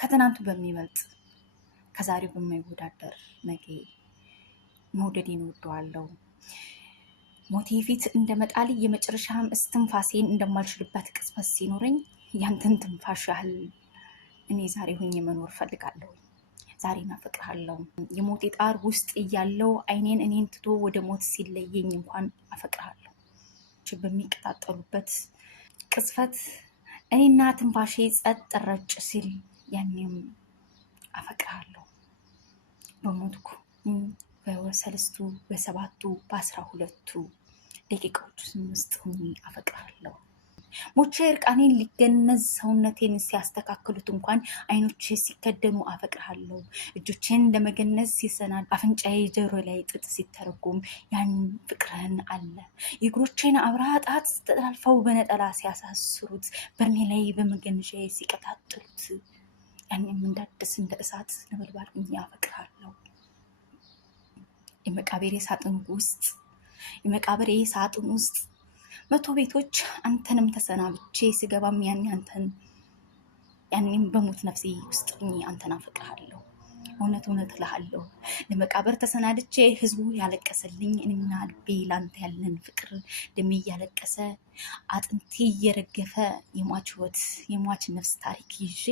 ከትናንቱ በሚበልጥ ከዛሬው በማይወዳደር ነገ መውደዴን እወደዋለሁ። ሞቴ ፊት እንደመጣል የመጨረሻም እስትንፋሴን እንደማልችልበት ቅጽበት ሲኖረኝ ያንተን ትንፋሽ ያህል እኔ ዛሬ ሆኜ መኖር ፈልጋለሁ። ዛሬ እናፈቅርሃለሁ። የሞቴ ጣር ውስጥ እያለው እኔን ትቶ ወደ ሞት ሲለየኝ እንኳን አፈቅርሃለሁ። በሚቀጣጠሉበት ቅጽበት እኔና ትንፋሼ ጸጥ ረጭ ሲል ያኔም አፈቅርሃለሁ። በሞትኩ በሰለስቱ በሰባቱ በ12ቱ ደቂቃዎች ውስጥ ሆኜ አፈቅርሃለሁ። ሞቼ እርቃኔን ሊገነዝ ሰውነቴን ሲያስተካክሉት እንኳን አይኖቼ ሲከደኑ አፈቅርሃለሁ። እጆቼን ለመገነዝ ሲሰናድ አፍንጫዬ ጆሮ ላይ ጥጥ ሲተረጎም ያን ፍቅርህን አለ። የእግሮቼን አብራ ጣት ተላልፈው በነጠላ ሲያሳስሩት በርኔ ላይ በመገንዣ ሲቀጣጥሉት ያኔም እንዳደስ እንደ እሳት ነበልባል ሆኜ አፈቅርሃለሁ። የመቃብሬ ሳጥን ውስጥ 100 ቤቶች አንተንም ተሰናብቼ ስገባም ያኔም በሞት ነፍሴ ውስጥ አንተን አፈቅርሃለሁ። እውነት እልሃለሁ ለመቃብር ተሰናድቼ ህዝቡ ያለቀሰልኝ እኔና ልቤ ላንተ ያለን ፍቅር ደሜ እያለቀሰ አጥንቴ እየረገፈ የሟች ነፍስ ታሪክ ይዤ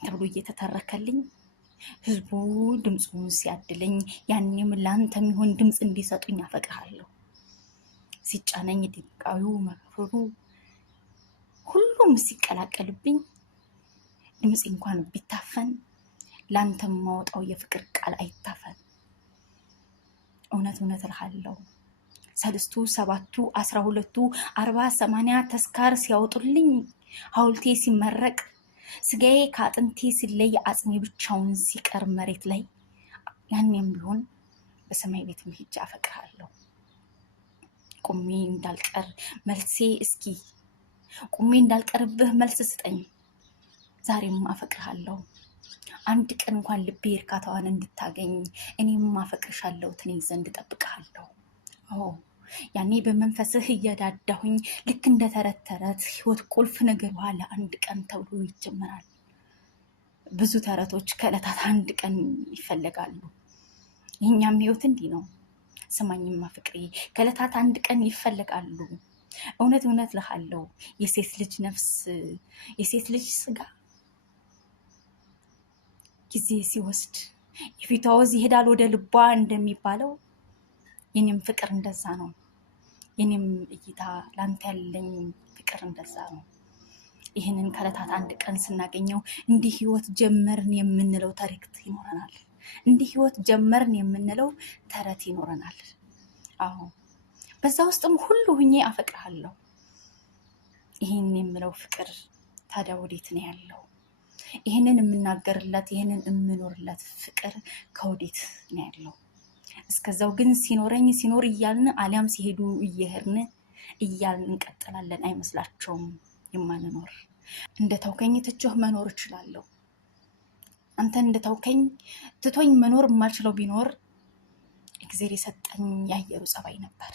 ተብሎ እየተተረከልኝ ህዝቡ ድምፁን ሲያድለኝ ያኔም ላንተ የሚሆን ድምፅ እንዲሰጡኝ አፈቅርሃለሁ። ሲጫነኝ ድንጋዩ መክፈሩ ሁሉም ሲቀላቀልብኝ ድምፅ እንኳን ቢታፈን ላንተ ማውጣው የፍቅር ቃል አይታፈን። እውነት እልሃለሁ ሰለስቱ ሰባቱ 12ቱ 40 80 ተስካር ሲያወጡልኝ ሐውልቴ ሲመረቅ ስጋዬ ከአጥንቴ ሲለይ አጽሜ ብቻውን ሲቀር መሬት ላይ ያኔም ቢሆን በሰማይ ቤት ሄጄ አፈቅርሃለሁ። ቁሜ እንዳልቀር ቁሜ እንዳልቀርብህ መልስ ስጠኝ። ዛሬም አፈቅርሃለሁ። አንድ ቀን እንኳን ልቤ እርካታዋን እንድታገኝ እኔም አፈቅርሻለሁ ትኔ ዘንድ እጠብቅሃለሁ። ያኔ በመንፈስህ እየዳዳሁኝ ልክ እንደ ተረት ተረት ህይወት ቁልፍ ነገሯ ለአንድ ቀን ተብሎ ይጀምራል። ብዙ ተረቶች ከዕለታት አንድ ቀን ይፈለጋሉ። የእኛም ህይወት እንዲህ ነው። ስማኝማ ፍቅሬ ከዕለታት አንድ ቀን ይፈለጋሉ። እውነት እልሃለሁ የሴት ልጅ ነፍስ የሴት ልጅ ስጋ ጊዜ ሲወስድ የፊቷ ወዝ ይሄዳል ወደ ልቧ እንደሚባለው የኔም ፍቅር እንደዛ ነው። የኔም እይታ ላንተ ያለኝ ፍቅር እንደዛ ነው። ይህንን ከዕለታት አንድ ቀን ስናገኘው እንዲህ ህይወት ጀመርን የምንለው ታሪክ ይኖረናል። እንዲህ ህይወት ጀመርን የምንለው ተረት ይኖረናል። በዛ ውስጥም ሁሉ ሁኜ አፈቅርሃለሁ። ይህን የምለው ፍቅር ታዲያ ወዴት ነው ያለው? ይህንን የምናገርለት ይህንን የምኖርለት ፍቅር ከወዴት ነው ያለው? እስከዛው ግን ሲኖር እያልን አሊያም ሲሄዱ እየሄድን እያልን እንቀጥላለን። አይመስላቸውም የማንኖር። እንደተውከኝ ትቼህ መኖር እችላለሁ። አንተን እንደተውከኝ ትቶኝ መኖር የማልችለው ቢኖር እግዜር የሰጠኝ የአየሩ ጸባይ ነበር።